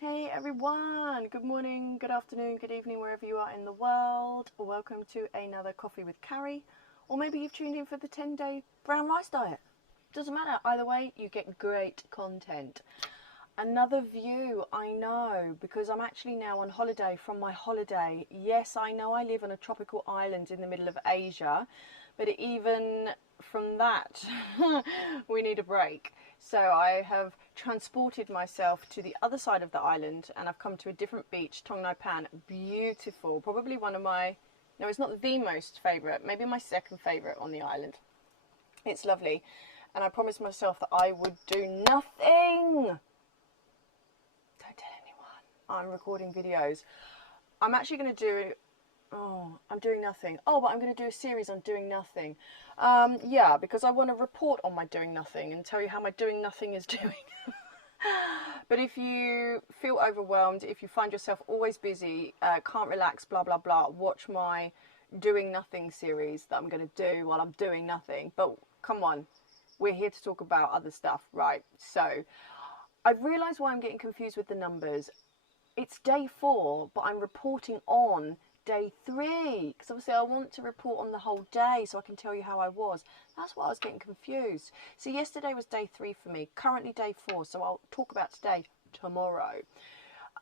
Hey everyone, good morning, good afternoon, good evening, wherever you are in the world. Welcome to another Coffee with Carrie, or maybe you've tuned in for the 10-day brown rice diet. Doesn't matter, either way, you get great content. Another view, I know, because I'm actually now on holiday from my holiday. Yes, I know I live on a tropical island in the middle of Asia, but even from that, we need a break. So I have transported myself to the other side of the island and I've come to a different beach, Tong Nai Pan. Beautiful, probably one of my, no, it's not the most favourite, maybe my second favourite on the island. It's lovely. And I promised myself that I would do nothing. Don't tell anyone. I'm recording videos. I'm actually going to do, I'm doing nothing. Oh, but I'm going to do a series on doing nothing. Yeah, because I want to report on my doing nothing and tell you how my doing nothing is doing. But if you feel overwhelmed, if you find yourself always busy, can't relax, blah, blah, blah, watch my doing nothing series that I'm going to do while I'm doing nothing. But come on, we're here to talk about other stuff, right? So I've realised why I'm getting confused with the numbers. It's day 4, but I'm reporting on day 3 because obviously I want to report on the whole day so I can tell you how I was. That's why I was getting confused. So yesterday was day 3 for me, currently day 4, so I'll talk about today tomorrow.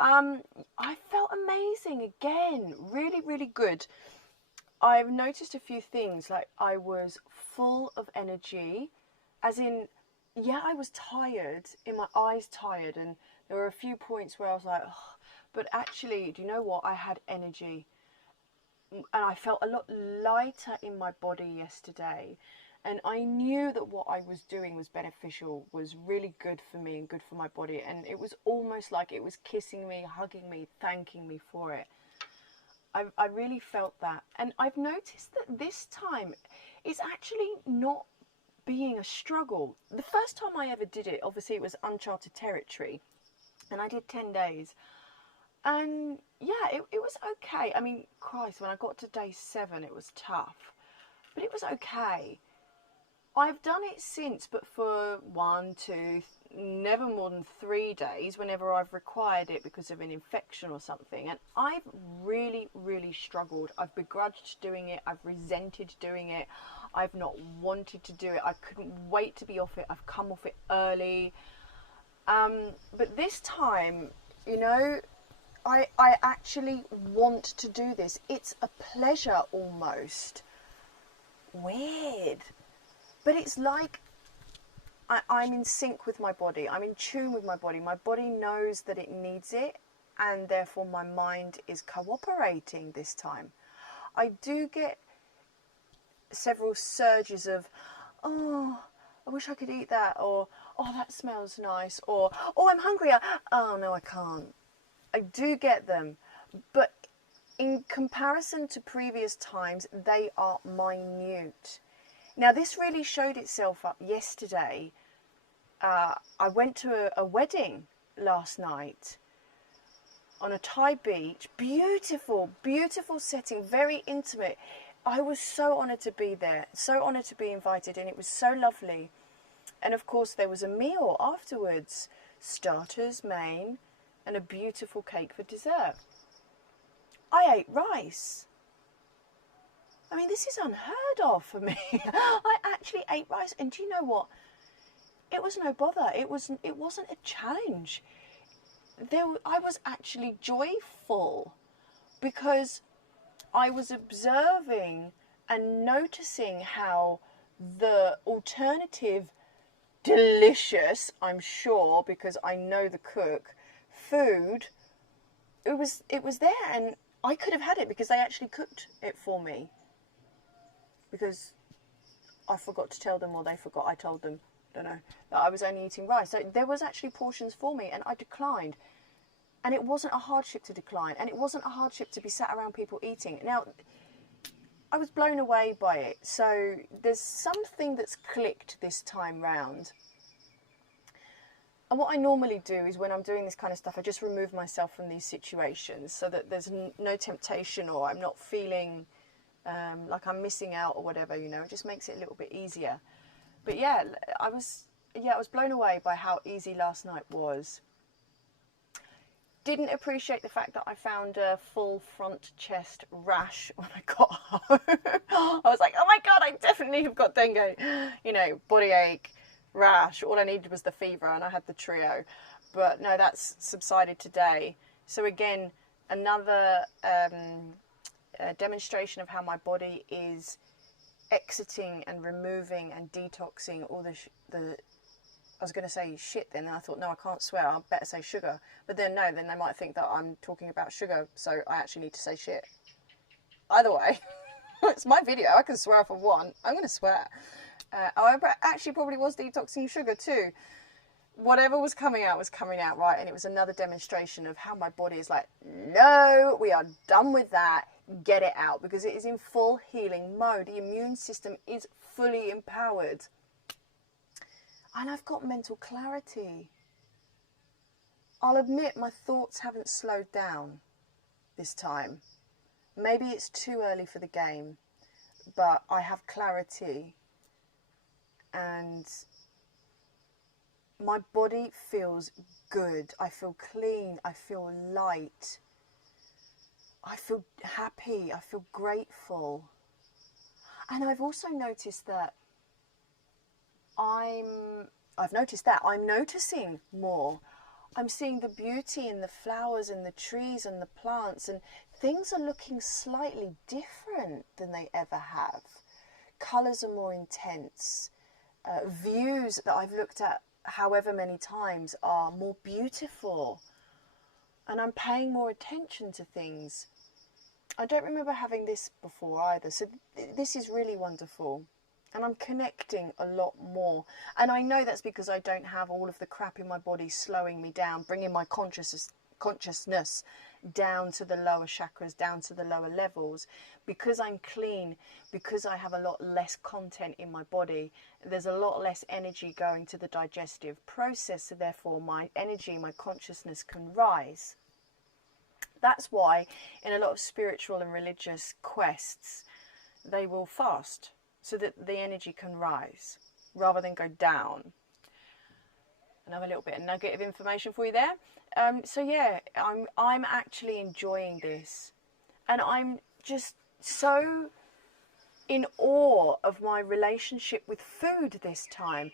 I felt amazing again, really, really good. I've noticed a few things, like I was full of energy, as in, yeah, I was tired, in my eyes tired, and there were a few points where I was like, oh, but actually, do you know what? I had energy. And I felt a lot lighter in my body yesterday. And I knew that what I was doing was beneficial, was really good for me and good for my body. And it was almost like it was kissing me, hugging me, thanking me for it. I really felt that. And I've noticed that this time it's actually not being a struggle. The first time I ever did it, obviously it was uncharted territory. And I did 10 days. And yeah, it was okay. I mean, Christ, when I got to day 7, it was tough. But it was okay. I've done it since, but for 1, 2, never more than 3 days whenever I've required it because of an infection or something. And I've really, really struggled. I've begrudged doing it. I've resented doing it. I've not wanted to do it. I couldn't wait to be off it. I've come off it early. But this time, you know, I actually want to do this. It's a pleasure almost. Weird. But it's like I'm in sync with my body. I'm in tune with my body. My body knows that it needs it, and therefore my mind is cooperating this time. I do get several surges of, oh, I wish I could eat that, or, oh, that smells nice, or, oh, I'm hungry. Oh, no, I can't. I do get them, but in comparison to previous times, they are minute. Now, this really showed itself up yesterday. I went to a wedding last night on a Thai beach. Beautiful, beautiful setting, very intimate. I was so honoured to be there, so honoured to be invited, and it was so lovely. And of course, there was a meal afterwards, starters, main, and a beautiful cake for dessert. I ate rice. I mean, this is unheard of for me. I actually ate rice, and do you know what? It was no bother. It wasn't a challenge. I was actually joyful because I was observing and noticing how the alternative, delicious, I'm sure, because I know the cook, food, it was there, and I could have had it because they actually cooked it for me. Because I forgot to tell them, or they forgot, I told them, I don't know, that I was only eating rice. So there was actually portions for me, and I declined. And it wasn't a hardship to decline, and it wasn't a hardship to be sat around people eating. Now, I was blown away by it. So there's something that's clicked this time round. And what I normally do is when I'm doing this kind of stuff, I just remove myself from these situations so that there's no temptation, or I'm not feeling like I'm missing out or whatever, you know. It just makes it a little bit easier. But yeah, I was blown away by how easy last night was. didn't appreciate the fact that I found a full front chest rash when I got home. I was like, oh my God, I definitely have got dengue. You know, body ache, rash. All I needed was the fever and I had the trio. But no, that's subsided today. So again, another demonstration of how my body is exiting and removing and detoxing all the I was going to say shit then, and I thought, no, I can't swear, I better say sugar. But then no, then they might think that I'm talking about sugar, so I actually need to say shit. Either way, it's my video, I can swear if I want. I'm going to swear. I actually probably was detoxing sugar too. Whatever was coming out, right? And it was another demonstration of how my body is like, no, we are done with that. Get it out, because it is in full healing mode. The immune system is fully empowered. And I've got mental clarity. I'll admit my thoughts haven't slowed down this time. Maybe it's too early for the game, but I have clarity and my body feels good. I feel clean. I feel light. I feel happy. I feel grateful. And I've also noticed that I'm noticing more. I'm seeing the beauty in the flowers and the trees and the plants, and things are looking slightly different than they ever have. Colours are more intense. Views that I've looked at however many times are more beautiful. And I'm paying more attention to things. I don't remember having this before either, so this is really wonderful. And I'm connecting a lot more. And I know that's because I don't have all of the crap in my body slowing me down, bringing my consciousness down to the lower chakras, down to the lower levels. Because I'm clean, because I have a lot less content in my body, there's a lot less energy going to the digestive process, so therefore my energy, my consciousness can rise. That's why in a lot of spiritual and religious quests, they will fast, so that the energy can rise rather than go down. Another little bit of nugget of information for you there. So yeah, I'm actually enjoying this, and I'm just so in awe of my relationship with food this time.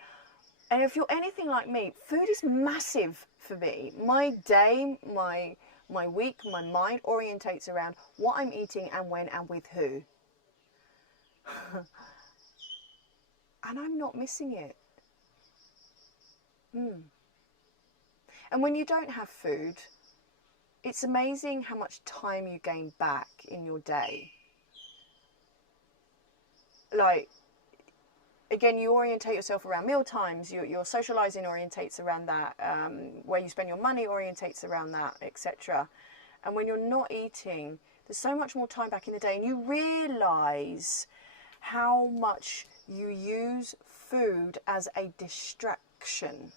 And if you're anything like me, food is massive for me. My day, my week, my mind orientates around what I'm eating and when and with who. And I'm not missing it. And when you don't have food, it's amazing how much time you gain back in your day. Like, again, you orientate yourself around meal times, your socializing orientates around that, where you spend your money orientates around that, etc. And when you're not eating, there's so much more time back in the day, and you realize how much you use food as a distraction.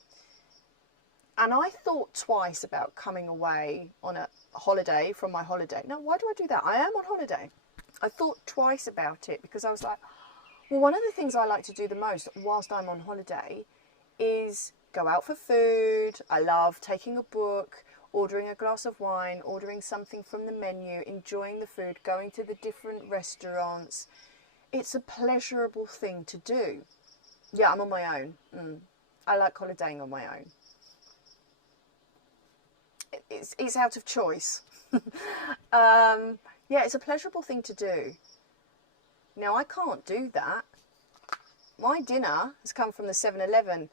And I thought twice about coming away on a holiday from my holiday. Now, why do I do that? I am on holiday. I thought twice about it because I was like, well, one of the things I like to do the most whilst I'm on holiday is go out for food. I love taking a book, ordering a glass of wine, ordering something from the menu, enjoying the food, going to the different restaurants. It's a pleasurable thing to do. Yeah, I'm on my own. I like holidaying on my own. It's out of choice. Yeah, it's a pleasurable thing to do. Now, I can't do that. My dinner has come from the 7-Eleven.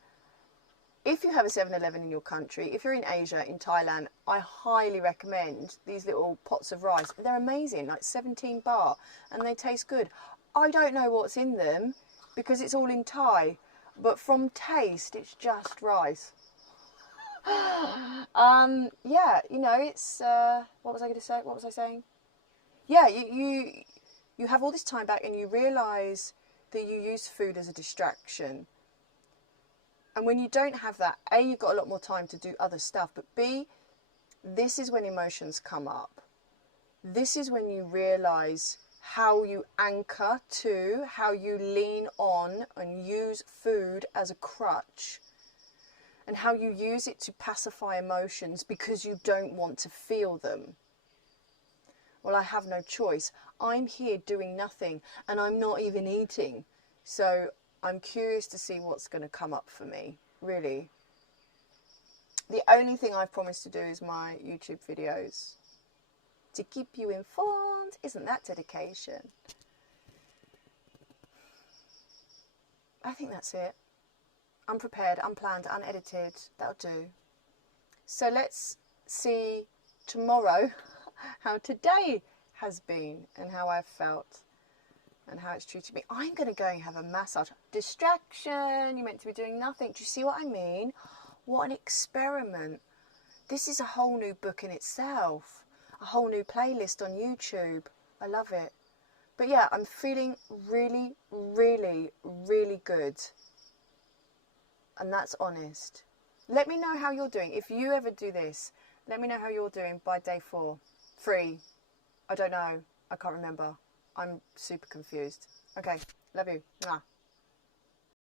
If you have a 7-Eleven in your country, if you're in Asia, in Thailand, I highly recommend these little pots of rice. They're amazing, like 17 baht, and they taste good. I don't know what's in them because it's all in Thai, but from taste, it's just rice. Yeah, you know, it's, what was I going to say? What was I saying? Yeah, you have all this time back and you realise that you use food as a distraction. And when you don't have that, A, you've got a lot more time to do other stuff, but B, this is when emotions come up. This is when you realise how you anchor to, how you lean on and use food as a crutch. and how you use it to pacify emotions because you don't want to feel them. Well, I have no choice. I'm here doing nothing, and I'm not even eating. So I'm curious to see what's going to come up for me, really. The only thing I've promised to do is my YouTube videos. To keep you informed. Isn't that dedication? I think that's it. Unprepared, unplanned, unedited. That'll do. So let's see tomorrow how today has been and how I've felt and how it's treated me. I'm going to go and have a massage. Distraction. You're meant to be doing nothing. Do you see what I mean? What an experiment. This is a whole new book in itself. A whole new playlist on YouTube. I love it. But yeah, I'm feeling really, really, really good. And that's honest. Let me know how you're doing. If you ever do this, let me know how you're doing by day 4. 3. I don't know. I can't remember. I'm super confused. Okay. Love you. Mwah.